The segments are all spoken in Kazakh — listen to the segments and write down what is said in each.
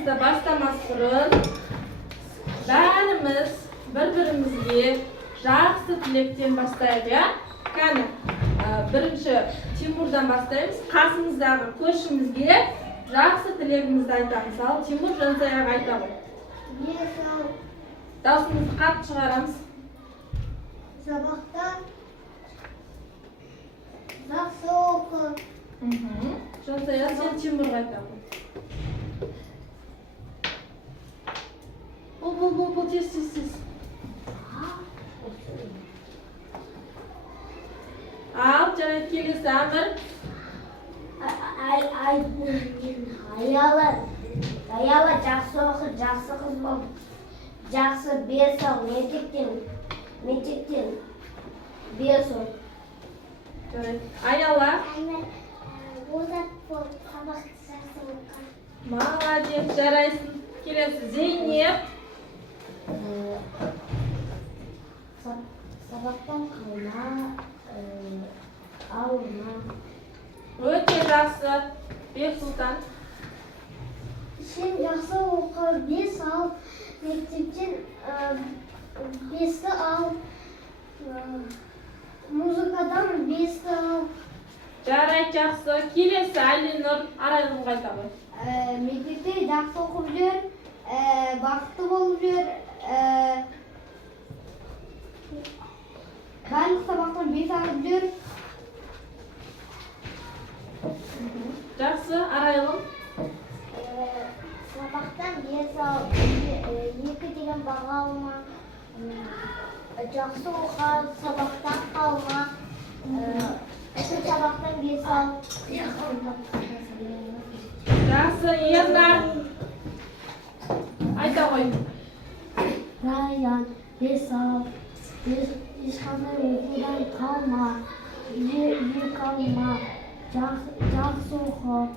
Oyunlarımızda başlamaz bұрын bәріміз бір-бірімізге жақсы тілектен бастайық, ya? Қане, бірінші Тимурдан бастаймыз. Қасымыздағы көршімізге жақсы тілегімізді айтамыз. Ал Тимур Жансаяға айта ғой. Даусымызды қатты шығарамыз. Сабақта жақсы оқы. Жансая, сен Тимурға айта ғой. Бұл, тез. Ал, жарайды, келесі Әмір. Аяла жақсы оқы, жақсы қыз бол. Жақсы бес ал, мектептен бес ол. Жарайды. Аяла. Озат бол, сабақты жақсы оқы. Молодец, жарайсың. Келесі Зейнеп. Сабақтан қалма, алма. Өте жақсы. Бексұлтан. Сен жақсы оқы, бес ал, мектептен бесті ал, музыкадан бесті ал. Жарайды, жақсы. Келесі Әлинұр. Арайлымға айта ғой. Мектепте жақсы оқып жүр, бақытты болып жүр, барлық сабақтан бес алып жүр. Жақсы, Арайлым. Сабақтан бес ал, екі деген баға алма, жақсы оқы, сабақтан қалма, сабақтан бес ал. Жақсы, Ерна. Айта ғой. Раян, бес ал, ешқандай оқудан қалма, ек алма, жақсы оқы.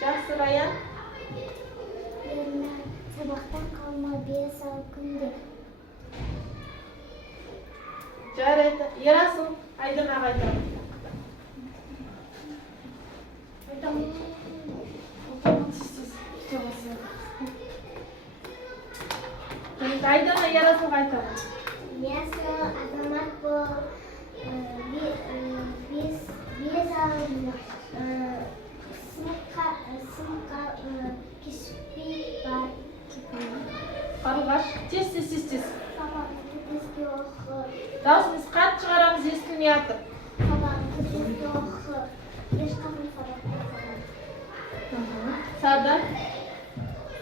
Жақсы, Раян. Сабақтан қалма, бес ал күнде. Жарайды. Ерасыл. Айданаға айта ғой. Айта ғой. Айдана Ерасылға айта ғой. Ерасыл, азамат бол, бес ал, сыныпқа кешікпей бар. Қарлығаш. Тез. Сабақты тезге оқы. Даусымыз қатты шығарамыз, естілмей жатыр. Сабақты тезге оқы. Ешқандай сабақты қалмайды. Сардар.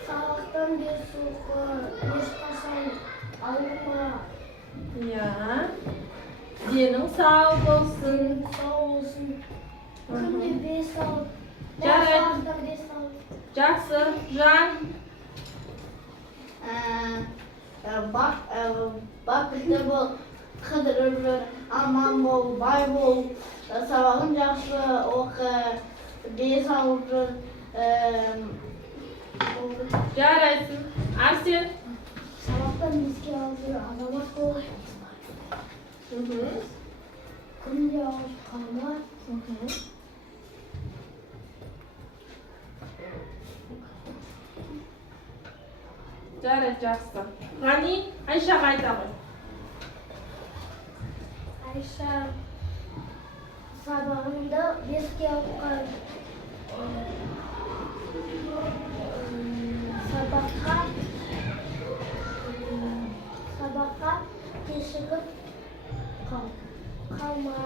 Сабақтан бес оқы, ешқашан ауырма. Я. Денің сау болсын. Сау болсын. Күнде бес ал. Жарайды. Сабақтан бес ал. Жақсы. Жан. Бақытты бол, қыдырып жүр, аман бол, бай бол, сабағын жақсы оқы, бес алып жүр. Жарайсың. Арсен. Сабақтан беске ал жүр, азамат бол. Күнде ауырып қалма. Жарайды, жақсы. Ғани, Айшаға айта ғой. Айша, сабағыңды беске оқы. Сабаққа кешігіп қалма.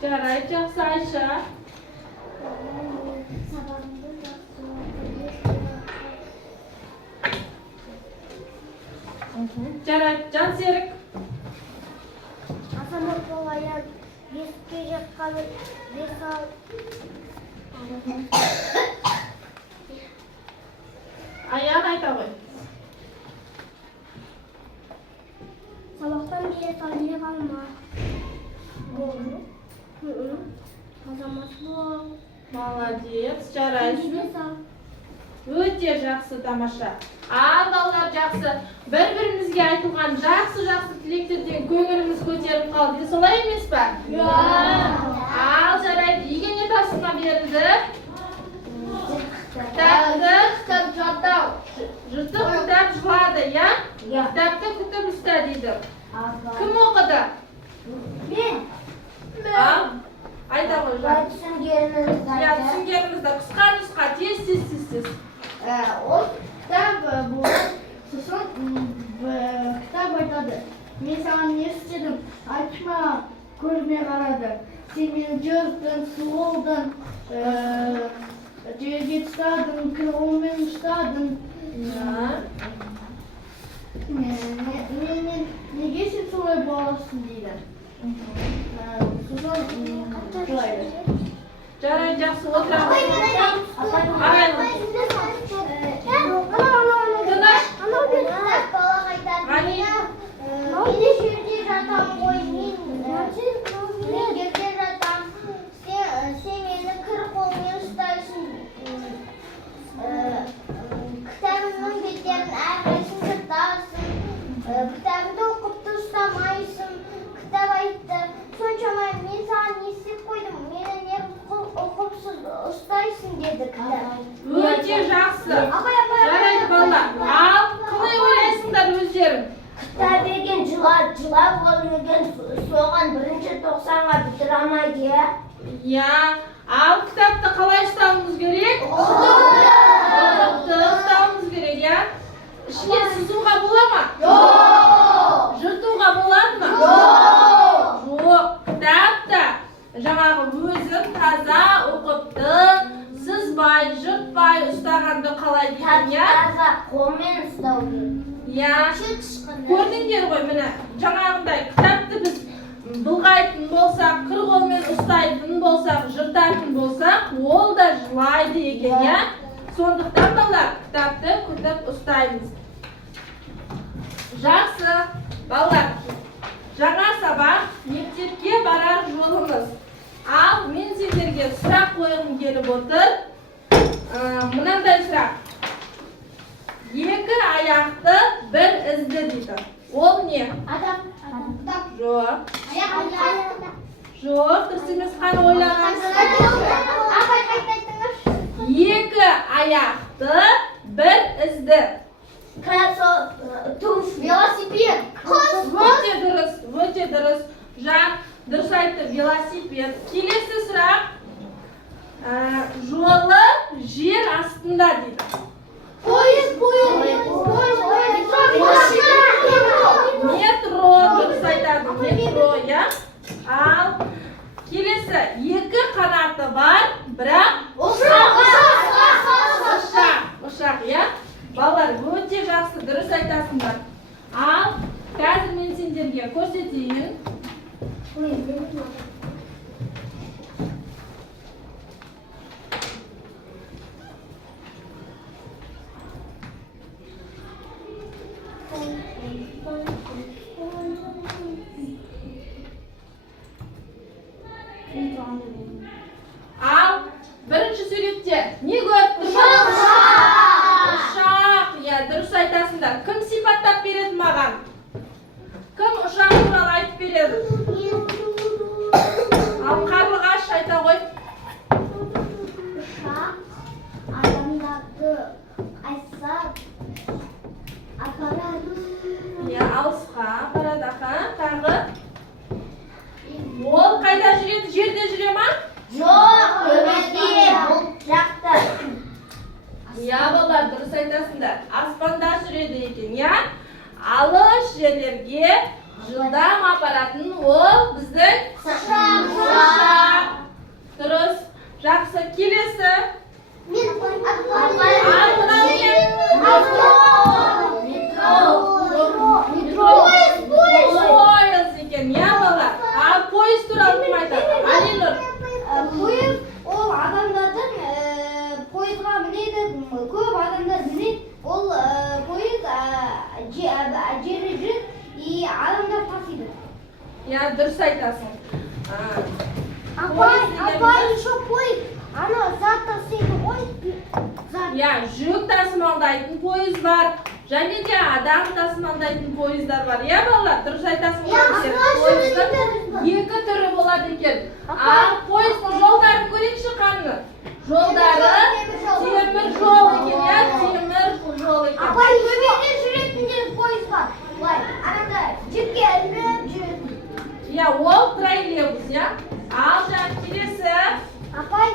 Жарайды, жақсы, Айша. Сабағыңды жақсы оқы. Жарайды, Жансерік. Азамат бол, Аян, беске жаққаны бес ал. Аян айта ғой. Сабақтан бес ал, не қалма. Азамат бол. Молодец, жарайсың. Бес ал. Өте жақсы, тамаша. Ал, балалар, жақсы. Бір-бірімізге айтылған жақсы тілектерден көңіліміз көтеріп қалды. Солай емес пе? Ал, жарайды. Үйге не тасыма берілді? Тәтті Жыртық кітап жылады, иә? Кітапты күтіп ұста дейді. Кім оқыды? Мен. Ал, айта ғой, жан. Түсінгенімізді Түсінгенімізді қысқа нұсқа, тез. Ол кітап болады. Сосын кітап айтады. Мен саған не істедім? Айтма, көрме қарады. Сен мені жүрдің, суылдың, жерге ұстадың, қолмен ұстадың. Неге сен солай боласың дейді. Сосын жылайды. Жарай, жақсы отырамыз. Мен жерде жатам ғой, мен жерде жатам. Сен мені кір қолмен ұстайсың. Кітабымның беттерін әрқайсың жыртасың. Кітабымды оқып та ұстамайсың. Кітап айтты, соншама мен саған не істеп қойдым? Мені не оқыпсыз ұстайсың деді кітап. Өте жақсы. Жарайды балалар. Ал, қалай ойлайсыңдар өздерің? Кітап деген жылап қалмеген соған бірінші тоқсанға бітіре алмайды, иә? Иә. Ал, кітапты қалай ұстауымыз керек? Ұқыпты ұстауымыз керек, иә? Ішіне сызуға бола ма? Жоқ! Жыртуға болады ма? Жоқ. Кітапта жаңағы өзім таза, ұқыпты, сызбай, жыртпай ұстағанды қалай деймін, иә? Таза қолмен ұстау керек. Иә. Көрдіңдер ғой, міне, жаңағындай кітапты біз былғайтын болсақ, кір қолмен ұстайтын болсақ, жыртатын болсақ, ол да жылайды екен, иә? Сондықтан балалар, кітапты күтіп ұстаймыз. Жақсы, балалар, жаңа сабақ мектепке барар жолымыз. Ал мен сендерге сұрақ қойғым келіп отыр. Мынандай сұрақ. Екі аяқты бір ізді дейді. Ол не? Адам. Жоқ. Аяқ. Жоқ, дұрыс емес, қан ойлағансыз. Екі аяқты бір ізді. Велосипед. Өте дұрыс. Жан, дұрыс айтты, велосипед. Келесі сұрақ. Жолы жер астында дейді. Метро, дұрыс айтады, метро, иә? Ал, келесі, екі қанаты бар, бірақ ұшақ, иә? Балалар, өте жақсы, дұрыс айтасыңдар. Ал, қазір мен сендерге көрсетейін. Ал, бірінші суретте не көріп тұрмыз? Ұшақ. Иә, дұрыс айтасыңдар. Кім сипаттап береді маған? Кім ұшақ туралы айтып береді? Ал, қарлығаш айта ғой. Ұшақ адамдарды айтса апарады. Иә, алысқа апарады, аха. Тағы? Ол қайда жүреді? Жерде жүре ма? Жоқ, өмірде бұл жақта. Иә, балалар, дұрыс айтасыңдар. Аспанда жүреді екен, иә? Алыс жерлерге жылдам апаратын ол біздің ұшақ. Дұрыс. Жақсы, келесі. Поезд екен, иә, балалар? Ал поезд туралы кім айтады? Алинұр. Поезд ол адамдардың поездға мінеді, көп адамдар мінеді. Ол поезд жері жүреді и адамдар тасиды. Иә, дұрыс айтасың. Апай, еще поезд. Ана зат тасиды ғой. Иә, жүк тасымалдайтын поезд бар. Және де адам тасымалдайтын поездар бар. Иә, балалар, дұрыс айтасыңдар. Поездың екі түрі болады екен. Ал поездың жолдарын көрейікші қаны. Жолдары темір жол екен, иә, темір жол екен. Ya, ол троллейбус, ya. Al жаңағы келесі. Апай,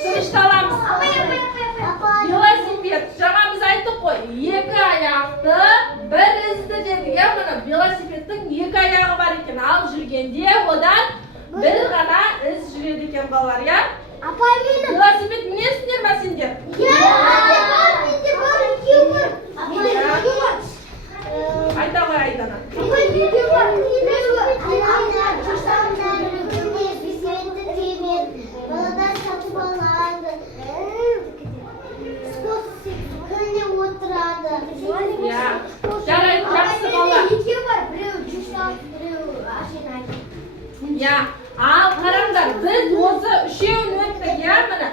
Тынышталамыз. Велосипед. Жаңа біз айттық қой, екі аяқты, бір ізді дедік. Я мына велосипедтің екі аяғы бар екен. Ал жүргенде одан бір ғана із жүреді екен балалар, я? апай менің. Велосипед мінесіңдер ма сендер? Айта ғой Айдана. Баладан сатып алады. Спорт күнде отырады. Ya, жарайды, жақсы балалар. Екеуі бар, біреу жүшталып, біреу ашина. Ya, ал қараңдар, біз осы үшеуін өттік, я міне.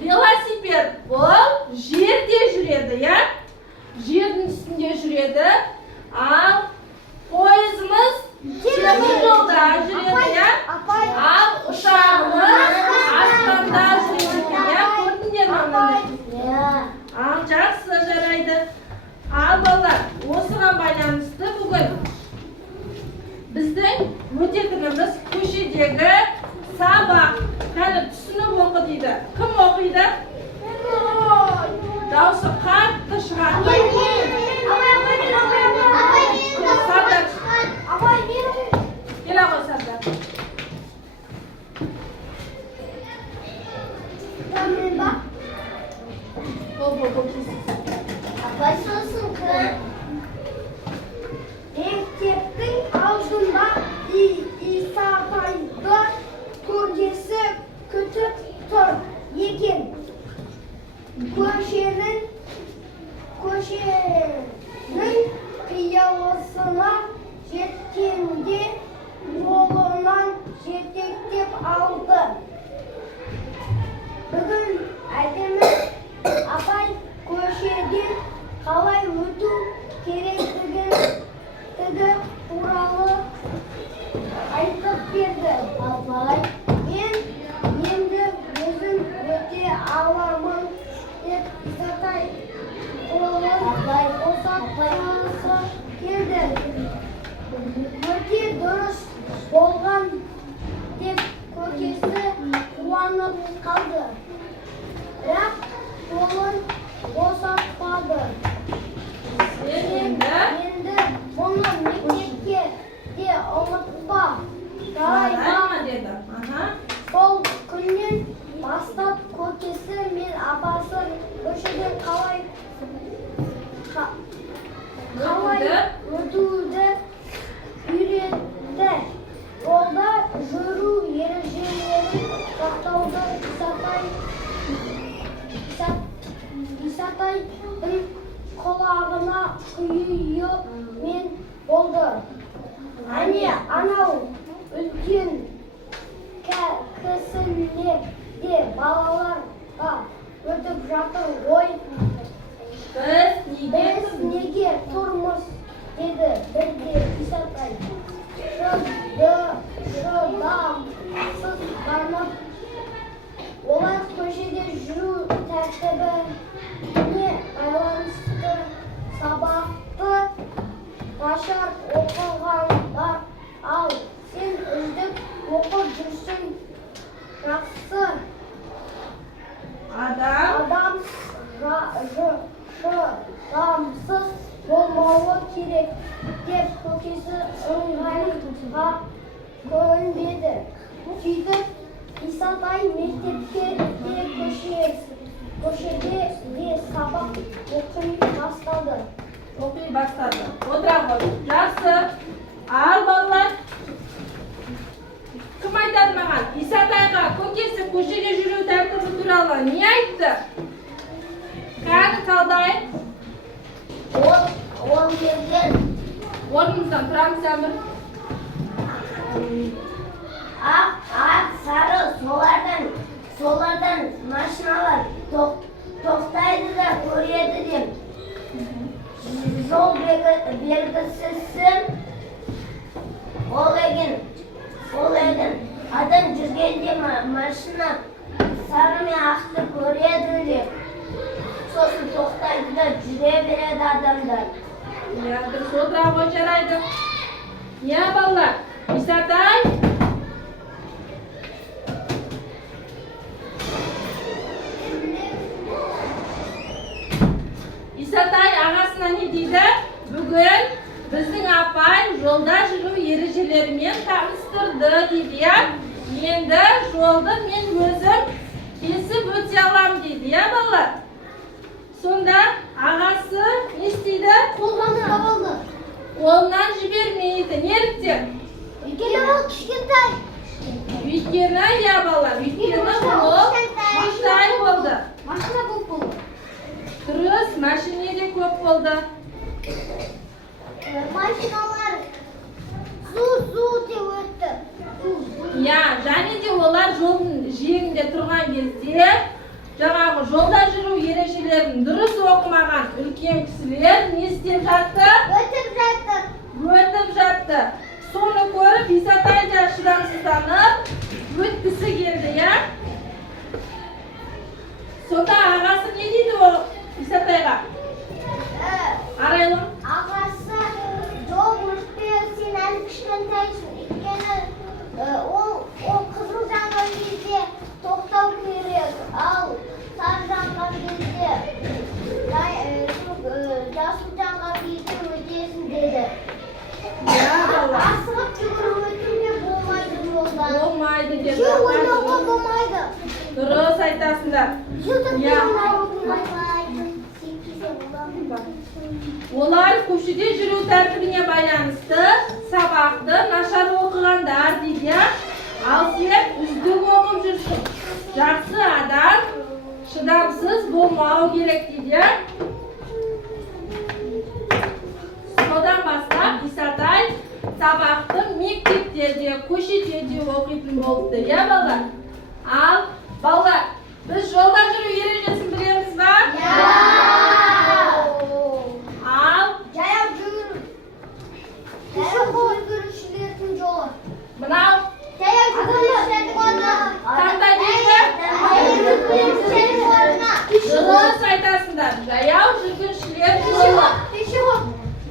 Велосипед бұл жерде жүреді, я? Жердің үстінде жүреді. Ал пойызымыз темір жолда жүреді, я? Ал ұшағымыз аспанда жүреді екен, я? Көрдіңдер ме міне? Ал жақсы жарайды. Ал балалар, осыған байланысты бүгін біздің өтетініміз көшедегі сабақ. Кәні түсініп оқы дейді. Кім оқиды? Дауысы қатты шығады. Сардар. Кел ағай Сардар. Бол, kesін. Апай сосын кім? Мектептің алдында Исатайды көргесі күтіп тұр екен. Көшенің қиылысына жеткенде жолынан жетектеп алды. Бүгін әдемі апай көшеден қалай өту керектігін туралы айтып берді. Апай, Мен енді өзім өте аламын деп Исатай қолын босатқысы келді. Өте дұрыс болған деп көкесі қуанып қалды. Бірақ қолын босатпады. Енді Енді мұны мектепке де ұмытпа. Қалайма деді. Сол күннен бастап көкесі мен апасы көшеде қалай өтуді үйретті. Жолда жүру ережелерін сақтауды Исатайдың құлағына құйымен болды. Әне анау үлкен кісілер де балаларға өтіп жатыр ғой. Біз неге тұрмыз деді бірде Исатай. Шыдамсызданып олар көшеде жүру тәртібіне байланысты сабақты нашар оқығандар. Ал сен үздік оқып жүрсің. Жақсы адам шыдамсыз болмауы керек деп көкесі ыңғайға көнбеді. Сөйтіп Исатай мектепке де көшеде де сабақ оқи бастады. Отыра ғой. Жақсы. Ал балалар. Кім айтады маған? Исатайға көкесі көшеде жүру тәртібі туралы не айтты? Кәні талдайын. ол жерден Орнымыздан тұрамыз әмір. ақ сары солардан машиналар тоқтайды да көреді деп. Жол белгісісі ол еген. Адам жүргенде машина сары мен ақты көреді деп. so'zini to'xtaydi, juda beradi odamlar. Ya, dұрыс отыра ғой жарайды. Ya, балалар, Исатай. Исатай ағасына не дейді? Бүгін біздің апай жолда жүру ережелерімен таныстырды дейді, я? Енді жолды мен өзім кесіп өте алам дейді, я, балалар? Сонда ағасы не істейді? Қолынан жібермейді. Неліктен? Өйткені ол кішкентай. Өйткені, я, балалар, өйткені ол кішкентай болды. Машина көп болды. Дұрыс, машина де көп болды. Машиналар зу деп өтті. Я, және де олар жолдың жиегінде тұрған кезде жаңағы жолда жүру ережелерін дұрыс оқымаған үлкен кісілер не істеп жатты? Өтіп жатты. Соны көріп, Исатай да шыдамсызданып өткісі келді, я? Сонда ағасы не дейді ол Исатайға? Арайлым? Ағасы жол өтпе, сен әлі кішкентайсың. Өйткені ол қызыл жанған кезде тоқтау керек, ал сары жанған кезде жасыл жанған кезде өтесің деді. Я, балалар. Асығып жүгіріп өтуге болмайды жолдан. Болмайды деді. Жол ойнауға болмайды. Дұрыс айтасыңдар. Я. Олар көшеде жүру тәртібіне байланысты сабақты нашар оқығандар дейді, я? Ал сен үздік оқып жүрсің. Жақсы адам шыдамсыз болмау керек дейді, я? Содан бастап Исатай сабақты мектепте де, көшеде де оқитын болыпты, я, балалар? Ал, балалар, біз жолда жүру ережесін білеміз ба? Ал, Жаяу жүру. Пешеход жүрушілердің жолы. мынау Жаяу жүрушілердің жолы. қандай дейді? Дұрыс айтасыңдар. Жаяу жүргіншілер жолы. Пешеход.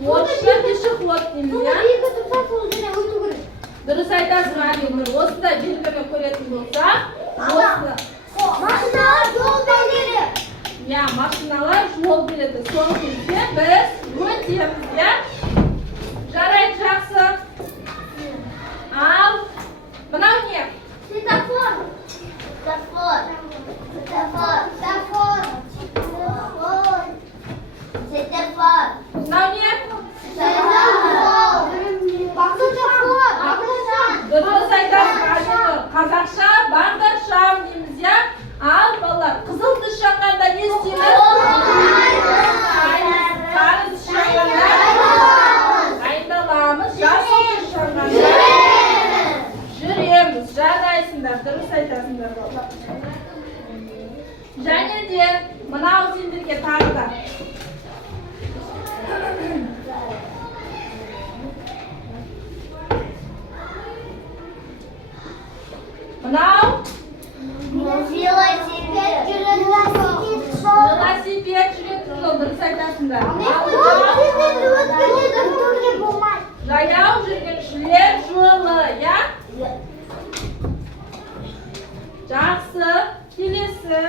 Орысша пешеход дейміз, я? Белгі тұрса, сол жерде өту керек. Дұрыс айтасың, Алимнұр. Осындай белгіні көретін болса, осыны. Машиналар жол береді. Я, машиналар жол береді. Сол кезде біз өтеміз, я? Жарайды, жақсы. Ал, мынау не? Светофор. Светофор. Светофор. Светофор. Мынау не? Дұрыс айтасың, Алимнұр. Қазақша бағдаршам дейміз, я? Ал, балалар, қызыл түс жанғанда не істейміз? Сары түс жанғанда дайындаламыз. Жасыл түс жанғанда жүреміз. Жарайсыңдар, дұрыс айтасыңдар, балалар. Және де мынау сендерге тағы да. Мынау Велосипед жүретін жол. велосипед жүретін жол, дұрыс айтасыңдар. Жаяу жүргіншілер жолы, я? Жақсы, келесі.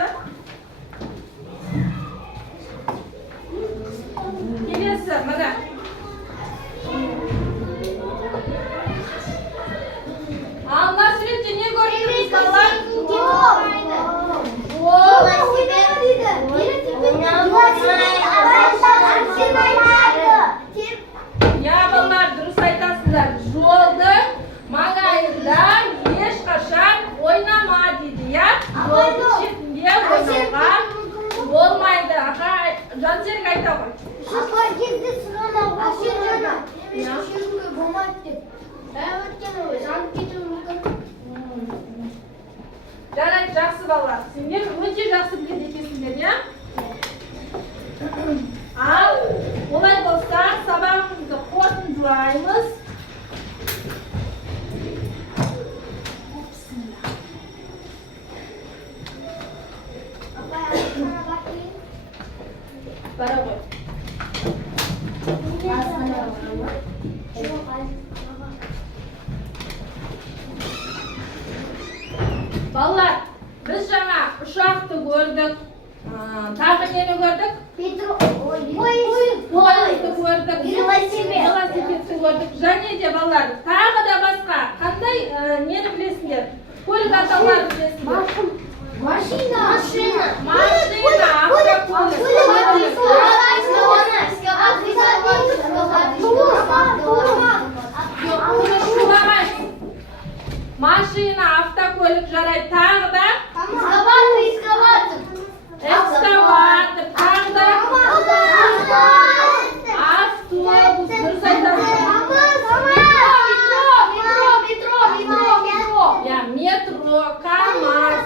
Келесі, мына. Ал, мына суретте не көрдіңіз, балалар? Я, балалар, дұрыс айтасыңдар. Жолдың маңайында ешқашан ойнама дейді, я? Жолдың шетінде ойнауға болмайды. Аға, Жансерік айта ғой. Жарайды, жақсы балалар. Сендер өте жақсы біледі екенсіңдер, я? Ал, олай болса, сабағымызды қорытындылаймыз. Ballar, biz жаңа ұшақты көрдік. Тағы нені көрдік? Поезді көрдік. Велосипедті көрдік. Және де балалар, тағы да басқа қандай нені білесіңдер? Көлік атауларын білесіңдер? Машина. Машина, машина, автокөлік жарайды. Тағы да экскаватор, тағы да автобус, дұрыс айтасың. Я метро, КамАЗ.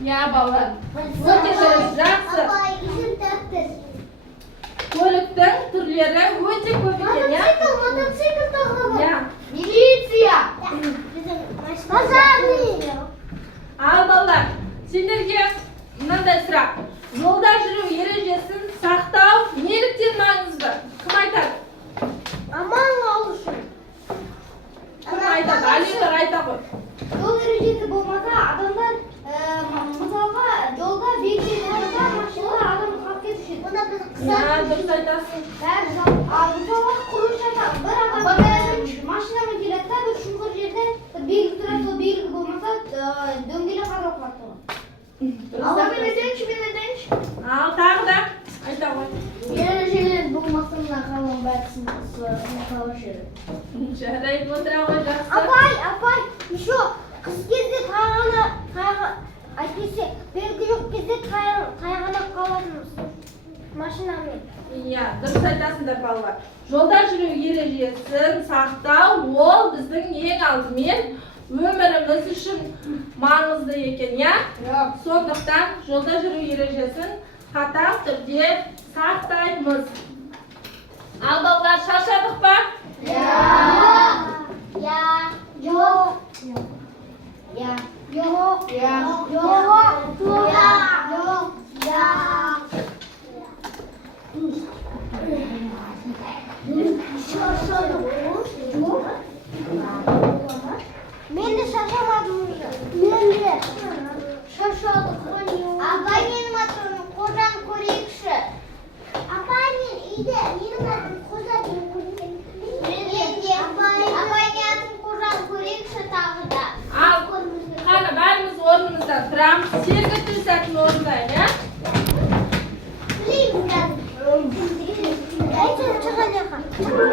Я балалар. Өте дұрыс, жақсы. Көліктің түрлері өте көп екен, я? Я. Милиция. Ал балалар, сендерге мынандай сұрақ. Жолда жүру ережесін сақтау неліктен маңызды? Кім айтады? Кім айтады? Алидар айта ғой. Жол ережесі болмаса адамдар мысалға жолда белгілі машиналар адам қалып кетуші. Я, дұрыс айтасың. Мысалға құрылыс жасап, бір адам машинамен келеді да, бір шұңқыр жерде белгі тұрады, сол белгі болмаса дөңгелек қалып қалады. Ал тағы да айта ғой. Ережелер болмаса мына қалың бәрісін қалып жүреді. Жарайды, отыра ғой, жақсы. Апай, еще қыз кезде әйтпесе белгі жоқ кезде тайғанап қалатынбыз машинамен. Иә, дұрыс айтасыңдар балалар. Жолда жүру ережесін сақтау, ол біздің ең алдымен өміріміз үшін маңызды екен, иә? Сондықтан жолда жүру ережесін қатаң түрде сақтаймыз. Ал балалар, шаршадық па? Мен де шаршамадым уже. Мен де шаршадық. Апай, менің атым қожаны көрейікші. Апай, мен үйде менің атым қожаны көрейікші. Мен де апай, менің атым қожаны көрейікші тағы да. Ал, қана бәріміз орнымыздан тұрамыз. Сергіту сәтін орындайық, иә? Білеймін қазір. Әйтеуір шыға жаққа. Көңіл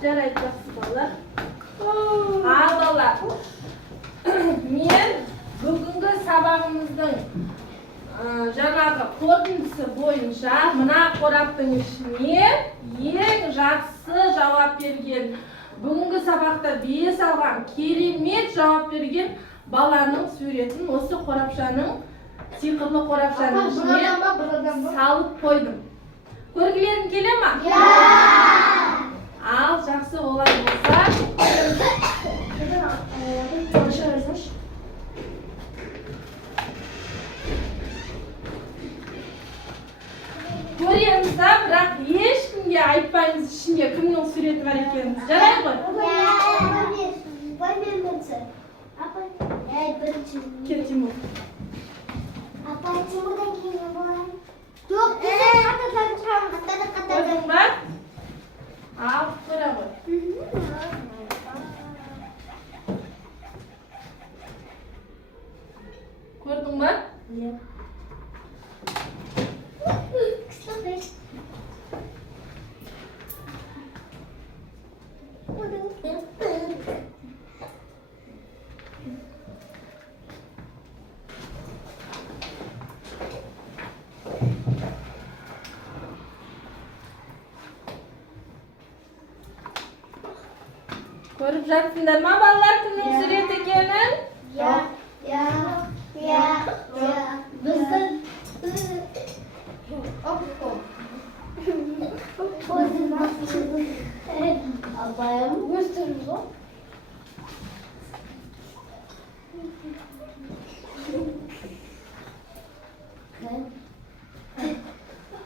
Жарайды, жақсы балалар. Ал балалар. Мен бүгінгі сабағымыздың жаңағы қорытындысы бойынша мына қораптың ішіне ең жақсы жауап берген, бүгінгі сабақта 5 алған керемет жауап берген баланың суретін осы қорапшаның, сиқырлы қорапшаның ішіне салып қойдым. Көргілерің келе ма? Ал, жақсы, олай болса. Көреміз да, бірақ ешкімге айтпаймыз ішінде кімнің суреті бар екенін. Жарай ғой? Кел, Тимур. Көрдің ба? Ал, көре ғой. Көрдің ба? Көріп жатсыңдар ма балалар кімнің суреті екенін?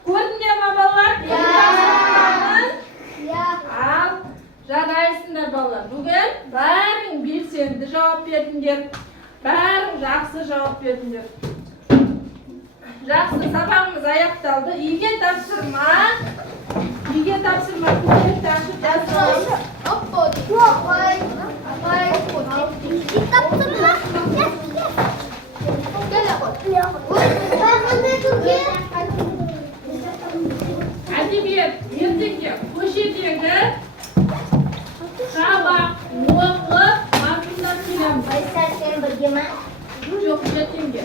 Көрдіңдер ма балалар? Ал, жарайсыңдар балалар. Бүгін бәрің белсенді жауап бердіңдер. Бәрің жақсы жауап бердіңдер. Жақсы, сабағымыз аяқталды. Үйге тапсырма. Күнделікті ашып жазып. Әдебиет, ертеңге көшедегі сабақ оқып, мазмұндап келеміз. Жоқ, ертеңге.